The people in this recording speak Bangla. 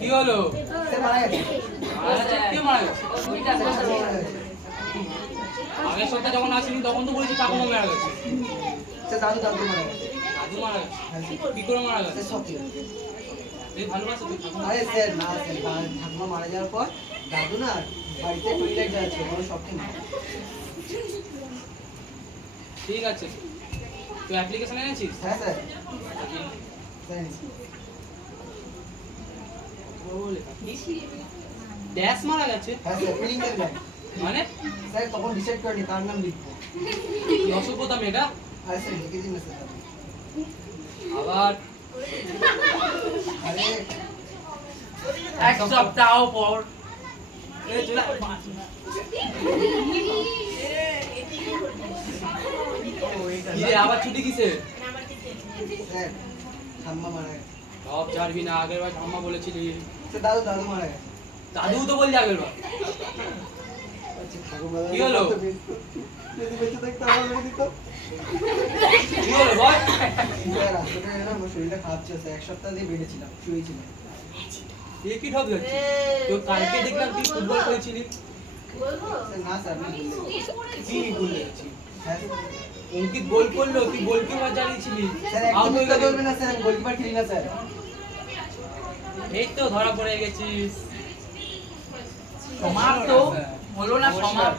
কি হলো? গেছে? আগের সপ্তাহে যখন আসিনি তখন তো বলেছি ঠাকুমা মারা গেছে। দাদু দাদু মারা গেছে। দাদু মারা গেছে? কি করে মারা গেছে? আরে স্যার না স্যার ঠাকুমা মারা যাওয়ার পর দাদু না বাড়িতে টয়লেট যাচ্ছে সব ঠিক মারা ঠিক আছে। তুই অ্যাপ্লিকেশন এনেছিস? হ্যাঁ স্যার। ড্যাশ মারা গেছে। হ্যাঁ মানে? স্যার তখন ডিসাইড করিনি কার নাম লিখব। কি অসভ্যতা মেয়েটা? আরে স্যার লিখে দিন না স্যার আবার? আরে। এক সপ্তাহ পর। আবার ছুটি কিসে ঠাম্মা মারা গেছে। সব ছাড়বি না আগের বার ঠাম্মা বলেছিলি। দাদু দাদু মারা গেছে। দাদু তো বললি আগের বার কি হলো? যদি বেঁচে থাকতে আমার মেরে দিত। কি হলো বল? হাসপাতালে এলাম আমার শরীরটা খারাপ ছিল এক সপ্তাহ দিয়ে বেড়েছিলাম শুয়েছিলাম। এ কি ঠক যাচ্ছে তো কালকে দেখলাম তুই ফুটবল খেলছিলি। স্যার না স্যার কি গোল লেগেছি হ্যাঁ। অঙ্কিত গোল করল তুই গোলকিপার জানিয়েছিলি। গেলি। না স্যার আমি গোলকিপার খেলি না স্যার। এই তো ধরা পড়ে গেছিস। সমাপ্ত। হলো না সমাপ্ত।